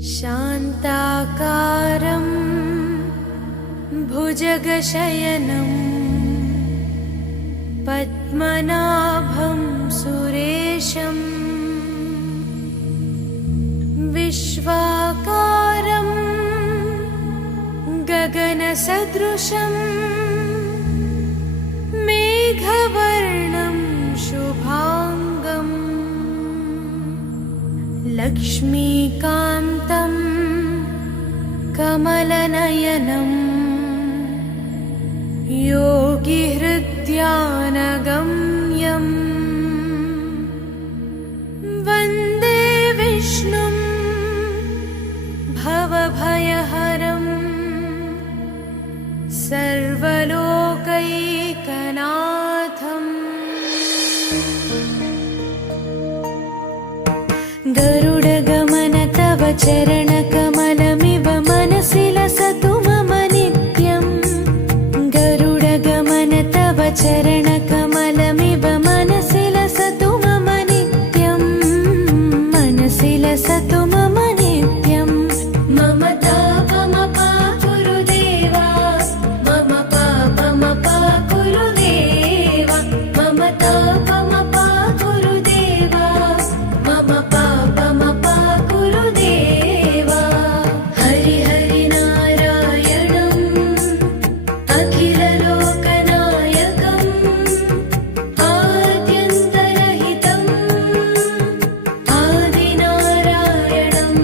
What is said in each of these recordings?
शान्ताकारं भुजगशयनं पद्मनाभं सुरेशं विश्वाकारं गगनसदृशं मेघवर्णं शुभांगं लक्ष्मीकान्तं कमलनयनं योगिहृद्यानगम्यं वन्दे विष्णुं भवभयहरं सर्वलोकैकनाथम्। गरुडगमन तव चरणकमलमिव मनसि लसतु मम नित्यम्। गरुडगमन तव चरणकमलमिव मनसि लसतु मम नित्यम्। मनसि लसतु मम नित्यम्। मम तापमपा गुरुदेवा, मम पापमपा गुरुदेवा, मम तापमपा गुरुदेवा, मम पापमपा गुरुदेवा। हरि हरि नारायणम् अखिललोकनायकम् आद्यन्तरहितम् आदिनारायणम्।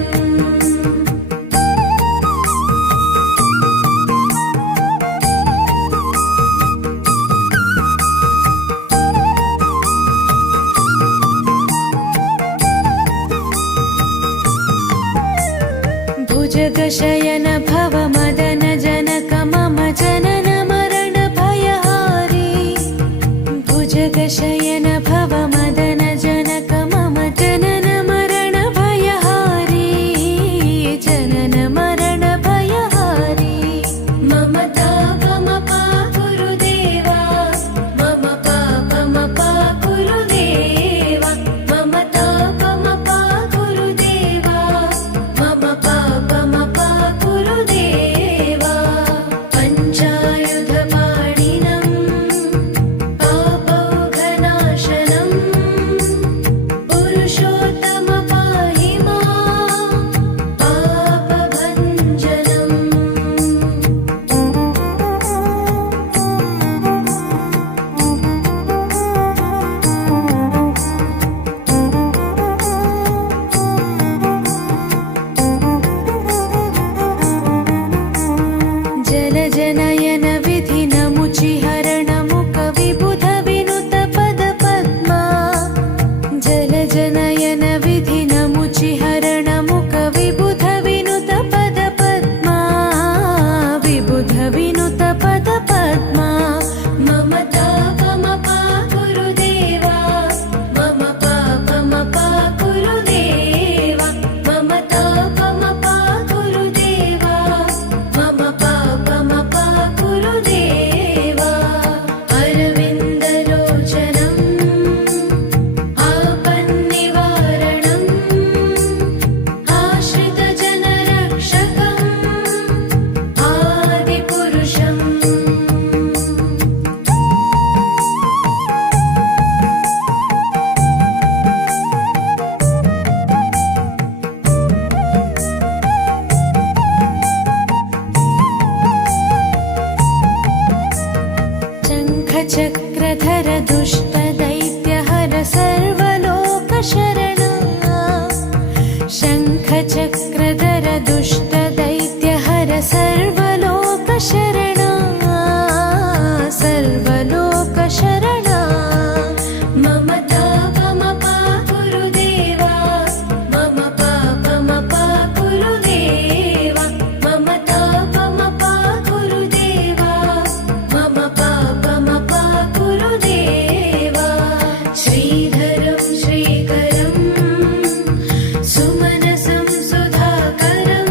भुजगशयन भव मदन जनक मम जनन मरण भयहारी। भुजगशयन भव मदन जनक मम जनन मरण भयहारी। जनन मरण भयहारी। मम तापमपा गुरुदेवा, मम पापमपा गुरुदेवा, मम तापमपा गुरुदेवा, मम पापमपा गुरुदेवा। पञ्चायुधपाणिनं पापौघनाशनं पुरुषोत्तम पाहि मां पापभञ्जनम्। जलजनयन विधिनमुचिहरणमुख विबुध विनुत पदपद्मा। जलजनयन विधिनमुचिहरणमुख विबुध विनुत पदपद्मा। विबुध विनुत पदपद्मा। मम तापमपा गुरुदेवा, मम पापमपा गुरुदेवा, मम तापमपा गुरुदेवा, मम पापमपा गुरुदेवा। अरविन्दलोचनम् आपन्निवारणम् आश्रितजनरक्षकम् आदिपुरुषम्। शङ्खचक्रधर दुष्टदैत्यहर सर्वलोकशरणा। शङ्खचक्रधर दुष्टदैत्यहर सर्वलोकशरणा। सर्वलोकशरणा। मम तापमपा गुरुदेवा, मम पापमपा गुरुदेवा, मम तापमपा गुरुदेवा, मम पापमपा गुरुदेवा। श्रीधरं श्रीकरं सुमनसं सुधाकरं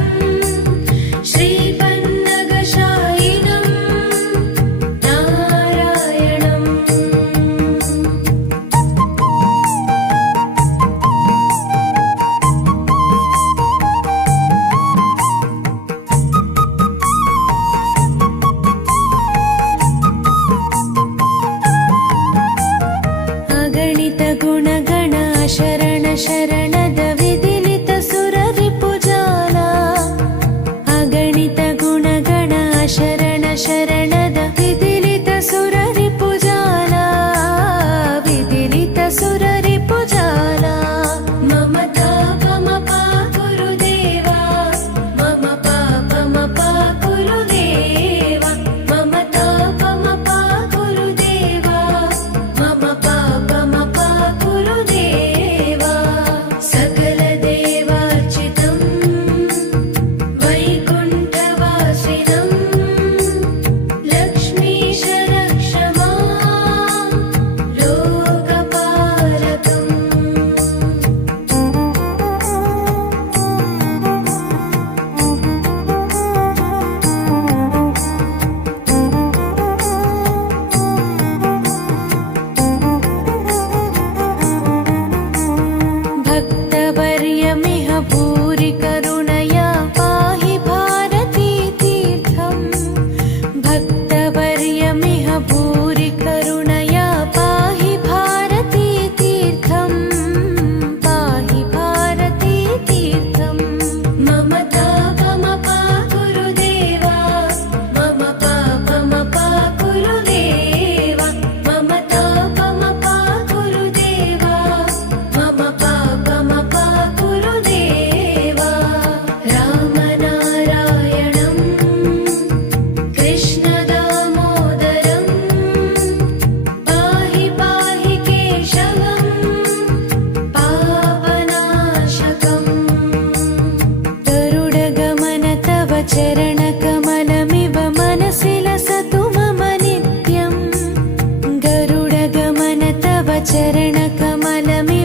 चरणकमलमिव